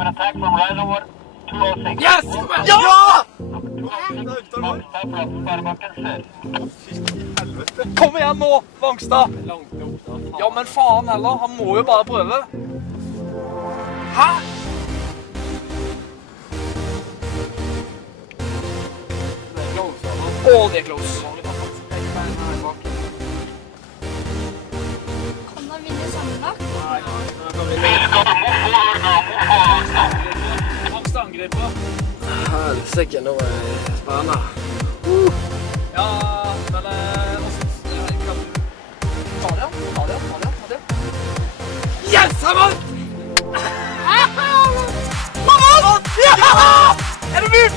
an attack from right over 206. Yes! Ja! Sparebanken sør. Kom igjen nå, Vangstad. Ja, men faen heller. Han må jo bare prøve. Hæ? Å, det er close. Kan han vinne sammenlagt? Vangstad angriper. Helsike, nå er det spennende. Ja, men kan du ta det? Yes, han vant! Han vant! Ja! Er det mulig?